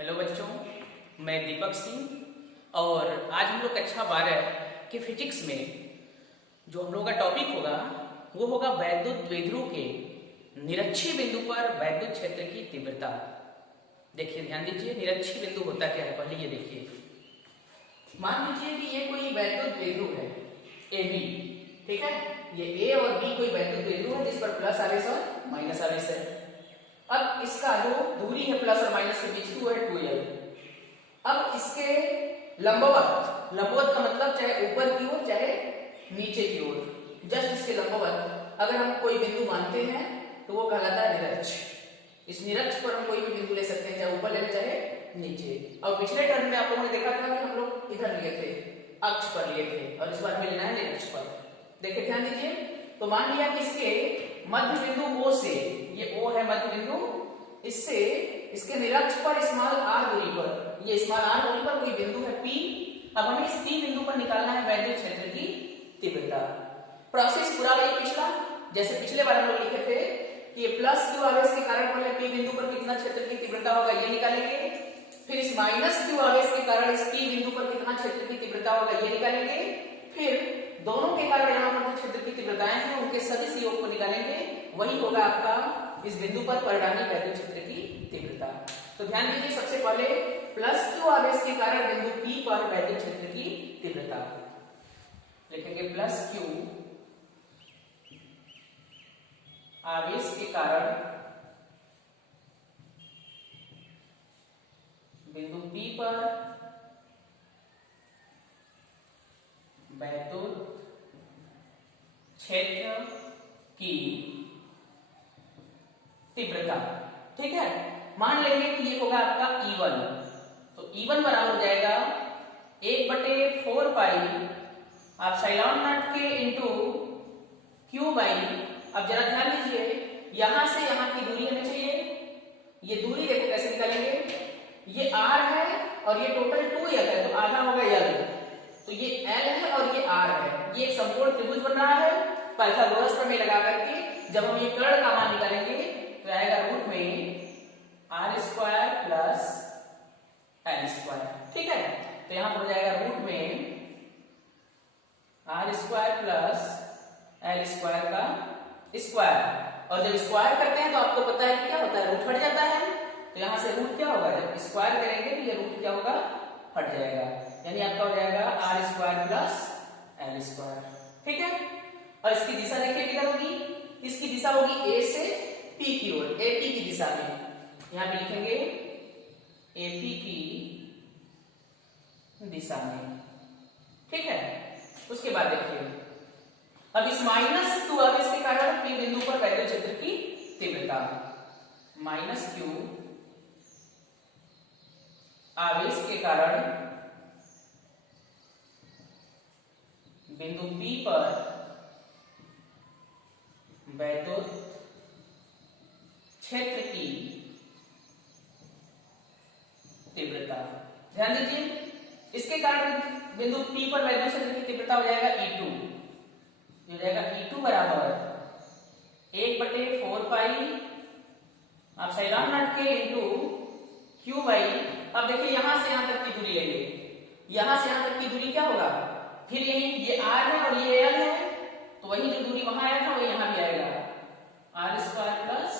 Hello बच्चों, मैं दीपक सिंह और आज हम लोग कक्षा 12 के फिजिक्स में जो हम लोग का टॉपिक होगा वो होगा वैद्युत द्विध्रुव के निरक्षीय बिंदु पर वैद्युत क्षेत्र की तीव्रता। देखिए, ध्यान दीजिए, निरक्षीय बिंदु होता क्या है पहले ये देखिए। मान लीजिए कि ये कोई वैद्युत द्विध्रुव है ए बी, ठीक है। ये ए और बी कोई वैद्युत द्विध्रुव है जिस पर प्लस आवेश और माइनस आवेश है। अब इसका जो दूरी है प्लस और माइनस के बीच की वो है 2l। अब इसके लंबवत का मतलब चाहे ऊपर की ओर चाहे नीचे की ओर, जस्ट इसके लंबवत अगर हम कोई बिंदु मानते हैं तो वो कहलाता है निरक्ष। इस निरक्ष पर हम कोई भी बिंदु ले सकते हैं, चाहे ऊपर ले चाहे नीचे। और पिछले टर्म में आप लोगों ने देखा था कि हम लोग इधर लिए थे, अक्ष पर लिए थे, और इस बार हमें लेना है निरक्ष पर। देखिए, ध्यान दीजिए, तो मान लिया कि इसके मध्य बिंदु O से, ये O है मध्य बिंदु, इससे इसके निरक्ष पर स्मॉल r दूरी पर, ये स्मॉल r दूरी पर कोई बिंदु है P। अब हमें इस P बिंदु पर निकालना है वैद्युत क्षेत्र की तीव्रता। प्रोसेस पूरा वही पिछला, जैसे पिछले बार हम लोग लिखे थे कि प्लस q आवेश के कारण पहले P बिंदु पर कितना क्षेत्र की तीव्रता होगा ये निकालेंगे, फिर इस माइनस q आवेश के कारण इस P बिंदु पर कितना क्षेत्र की तीव्रता होगा ये निकालेंगे, फिर दोनों के कारण यहाँ पर जो क्षेत्र की तीव्रताएं हैं उनके सदिश योग को निकालेंगे। वही होगा आपका इस बिंदु पर परिणामी वैद्युत क्षेत्र की तीव्रता। तो ध्यान दीजिए, सबसे पहले प्लस q आवेश के कारण बिंदु P पर वैद्युत क्षेत्र की तीव्रता लिखेंगे। प्लस q आवेश के कारण बिंदु P पर वैद्युत क्षेत्र की तीव्रता, ठीक है। मान लेंगे कि ये होगा आपका E1, तो E1 बराबर हो जाएगा 1/4 पाई आप साइलॉन नॉट के इंटू Q बाई। अब जरा ध्यान दीजिए, यहां से यहां की दूरी हमें चाहिए। ये दूरी देखो कैसे निकालेंगे, ये R है और ये टोटल 2l है, तो आधा होगा l, तो ये l है और ये r है। ये एक समकोण त्रिभुज बन रहा है। पाइथागोरस प्रमेय लगा करके जब हम ये कर्ण का मान निकालेंगे तो आएगा रूट में r² प्लस l², ठीक है। तो यहां पर हो जाएगा रूट में r² प्लस l² का स्क्वायर, और जब स्क्वायर करते हैं तो आपको पता है कि क्या होता है, रूट हट जाता है। तो यहां से रूट क्या होगा, जब स्क्वायर करेंगे तो ये रूट क्या होगा, हट जाएगा, यानी आपका हो जाएगा r² प्लस l², ठीक है। और इसकी दिशा देखिए किधर होगी, इसकी दिशा होगी A से P की ओर, AP की दिशा में। यहां पे लिखेंगे AP की दिशा में, ठीक है। उसके बाद देखिए, अब इस माइनस q आवेश के कारण P बिंदु पर वैद्युत क्षेत्र की तीव्रता, माइनस q आवेश के कारण बिंदु P पर वैद्युत क्षेत्र की तीव्रता। ध्यान दीजिए, इसके कारण बिंदु P पर वैद्युत क्षेत्र की तीव्रता हो जाएगा E2, हो जाएगा E2 बराबर 1/4 पाई आप साइलॉन नॉट के इंटू Q बाई। अब देखिए, यहां से यहां तक की दूरी लेंगे, यहां से यहां तक की दूरी क्या होगा, फिर यही ये R है और ये L है, तो वही जो दूरी वहां आया था वो यहां भी आएगा, r² प्लस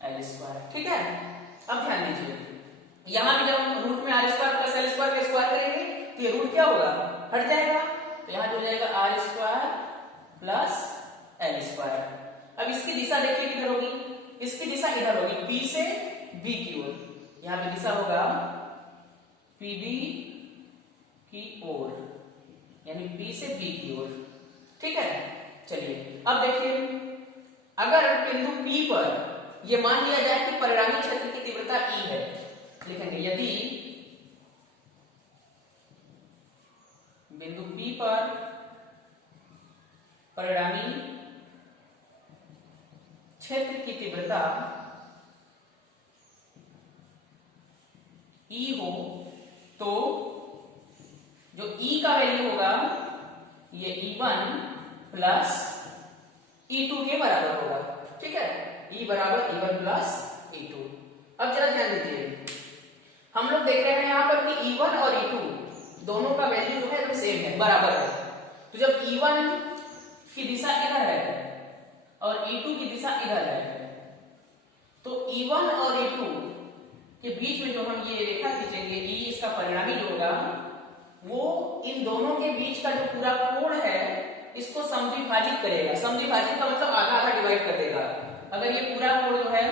l², ठीक है। अब ध्यान दीजिए, यहां भी जब हम रूट में r² प्लस l² का स्क्वायर करेंगे तो ये रूट क्या होगा, हट जाएगा, तो यहां जो हो जाएगा r² प्लस l²। अब इसकी दिशा देखिए किधर होगी, इसकी दिशा इधर होगी, P से B की ओर। यहां पे दिशा होगा PB की ओर, यानी P से B की ओर, ठीक है। चलिए, अब देखिए, अगर बिंदु P पर यह मान लिया जाए कि परिणामी क्षेत्र की तीव्रता E है, लिखेंगे यदि बिंदु P पर परिणामी क्षेत्र की तीव्रता E हो तो जो E का वैल्यू होगा ये E1 प्लस E2 के बराबर होगा, ठीक है। E बराबर E1 प्लस E2। अब जरा ध्यान दीजिए, हम लोग देख रहे हैं यहाँ पर कि E1 और E2 दोनों का वैल्यू जो है एकदम सेम है, बराबर है। तो जब E1 की दिशा इधर है और E2 की दिशा इधर है, तो E1 और E2 के बीच में जो हम ये रेखा खींचेंगे, E इसका परिणामी जो होगा वो इन दोनों के बीच का जो पूरा कोण है इसको समद्विभाजित करेगा। समद्विभाजित का मतलब आधा आधा डिवाइड कर देगा। अगर ये पूरा कोण जो है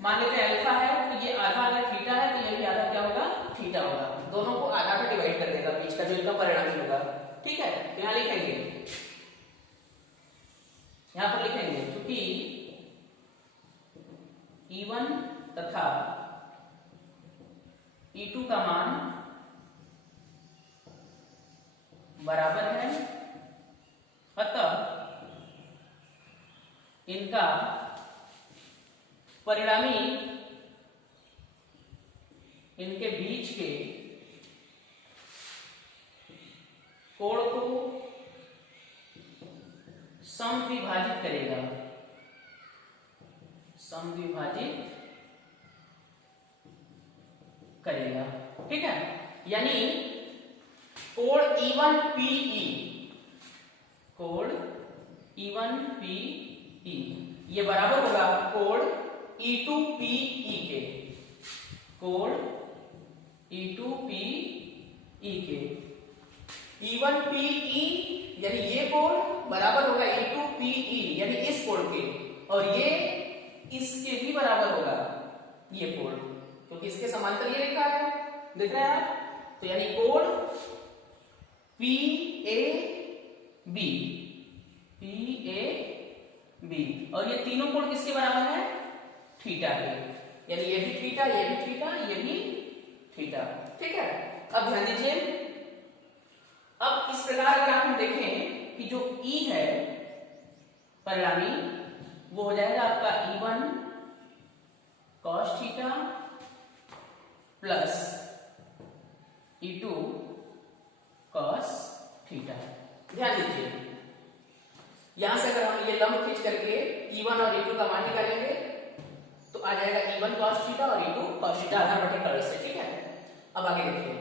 मान लेते हैं अल्फा है, तो ये आधा अगर थीटा है तो ये भी आधा क्या होगा, थीटा होगा। दोनों को आधा आधा डिवाइड कर देगा बीच का जो इनका परिणामी होगा। ठीक है, यहां लिखेंगे, यहां पर लिखेंगे क्योंकि E1 तथा E2 का मान बराबर है, अतः इनका परिणामी इनके बीच के कोण को समद्विभाजित करेगा, समद्विभाजित करेगा। ठीक है, यानी कोण E1PE, कोण E1PE ये बराबर होगा कोण E2PE के, कोण E2PE के। E1PE यानी ये कोण बराबर होगा E2PE यानी इस कोण के, और ये इसके भी बराबर होगा ये कोण, क्योंकि इसके समांतर ये रेखा है, देख रहे हैं आप। तो यानी कोण PAB, PAB, और ये तीनों कोण किसके बराबर है, थीटा के। यानी ये भी थीटा, ये भी थीटा, ये भी थीटा। ठीक है, अब ध्यान दीजिए, अब इस प्रकार अगर हम देखें कि जो E है परिणामी वो हो जाएगा आपका E1 cos theta plus E2 cos theta. ध्यान दीजिए, यहां से अगर हम ये लंब खींच करके E1 और E2 का मान निकालेंगे तो आ जाएगा E1 cos थीटा और E2 cos थीटा आधार बटे कर्ल से। ठीक है, अब आगे देखिए।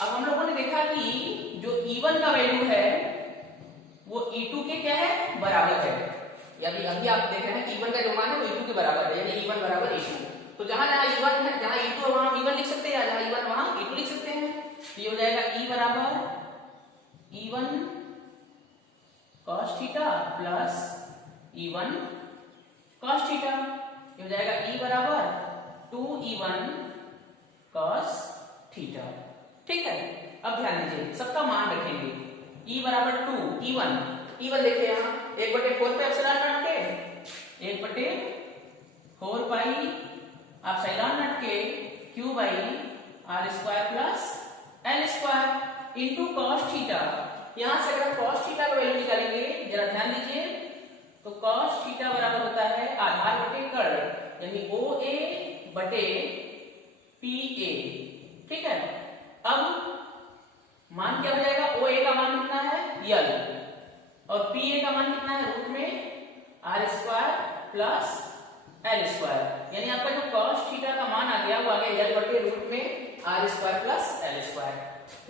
अब हम लोगों ने देखा कि जो E1 का वैल्यू है वो E2 के क्या है, बराबर है। यानी अभी आप देख रहे हैं E1 का जो मान है वो E2 के बराबर है, यानी E1 बराबर E2। तो जहां जहां E1 है, जहां E2 है वहां E1 लिख सकते हैं, जहां E1 वहां E2 लिख सकते हैं। तो ये हो जाएगा E बराबर E1 cos theta plus E1 cos theta. ये हो जाएगा E बराबर 2E1 cos थीटा। ठीक है, अब ध्यान दीजिए, सबका मान रखेंगे। E बराबर 2 E1 देखिए यहाँ 1/4 पे एप्सिलॉन नॉट के 1/4 पाई एप्सिलॉन नॉट के Q by R square plus L square into cos theta. यहां से अगर cos थीटा का वैल्यू निकालेंगे, जरा ध्यान दीजिए, तो cos थीटा बराबर होता है आधार बटे कर्ल, यानी OA बटे PA। ठीक है, अब मान क्या हो जाएगा, OA का मान कितना है L और PA का मान कितना है रूट में R square plus L square. यानी आपका जो cos थीटा का मान आ गया वो आ गया L बटे रूट में R square plus L square.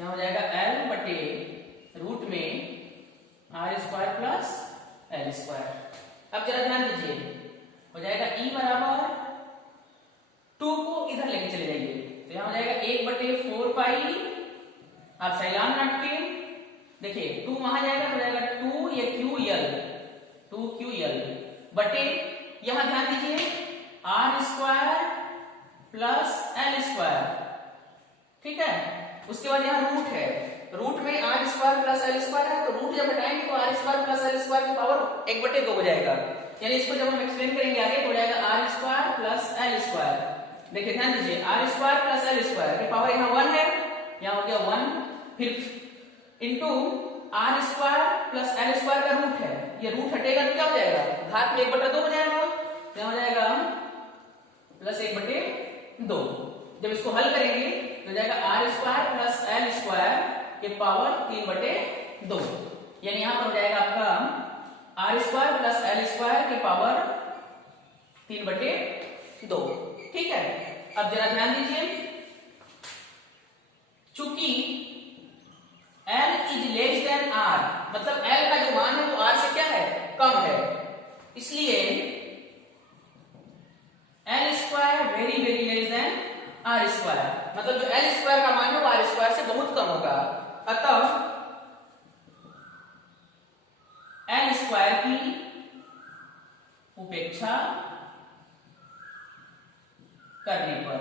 यहाँ हो जाएगा L बटे रूट में R square plus L square. अब जरा ध्यान दीजिए, हो जाएगा E बराबर 2 को इधर लेके चले जाइए, तो यहाँ हो जाएगा 1/4 पाई एप्सिलॉन नॉट के, देखिए 2 वहां जाएगा तो जाएगा 2 ये QL बटे, यहां ध्यान दीजिए R square plus L square. ठीक है, उसके बाद यहाँ रूट है, रूट में R square plus L square है, तो रूट जब हटाएंगे तो R square plus L square की पावर 1/2 हो जाएगा। यानी इसको जब हम एक्सप्लेन करेंगे आगे तो हो जाएगा R square plus L square. देखिए ध्यान दीजिए, R square plus L square की पावर यहाँ 1 है, यहाँ हो गया 1, फिर into R square plus L square का रूट है, ये रूट हटेगा तो क्या हो जाएगा, घात में 1/2 हो जाएगा, क्या हो जाएगा प्लस 1/2। जब इसको हल करेंगे तो हो जाएगा R square plus L square के पावर 3/2, यानी यहाँ पर हो जाएगा आपका R square plus L square के पावर 3/2। ठीक है, अब जरा ध्यान दीजिए, आर स्क्वायर, मतलब जो एल स्क्वायर का मान है वो आर स्क्वायर से बहुत कम होगा। अतः एल स्क्वायर की उपेक्षा करने पर,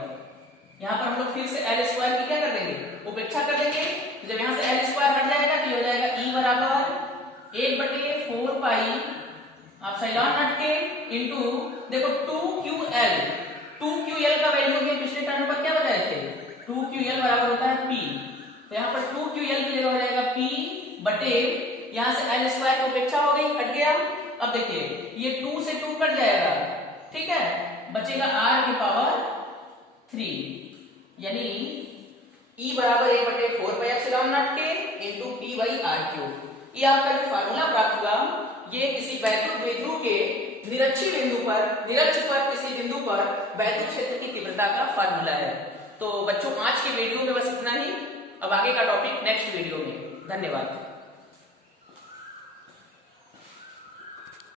यहां पर हम लोग फिर से एल स्क्वायर की क्या कर देंगे, उपेक्षा कर देंगे। तो जब यहां से एल स्क्वायर हट जाएगा तो ये हो जाएगा ई बराबर 1/4 पाई एप्सिलॉन नॉट के इनटू, देखो 2ql, 2ql का वैल्यू के पिछले टर्म पर क्या बताए थे, 2ql बराबर होता है p, तो यहां पर 2ql की जगह हो जाएगा p बटे, यहां से एल स्क्वायर की उपेक्षा हो गई, हट गया। अब देखिए ये 2 से 2 कट जाएगा, ठीक है, बचेगा r की पावर 3, यानी E बराबर 1/4 पाई एप्सिलॉन नॉट के into p by r cube. ये आपका जो फार्मूला प्राप्त हुआ ये किसी वैद्युत द्विध्रुव के निरक्षी बिंदु पर, निरक्ष पर किसी बिंदु पर वैद्युत क्षेत्र की तीव्रता का फार्मूला है। तो बच्चों आज की वीडियो में बस इतना ही, अब आगे का टॉपिक नेक्स्ट वीडियो में। धन्यवाद।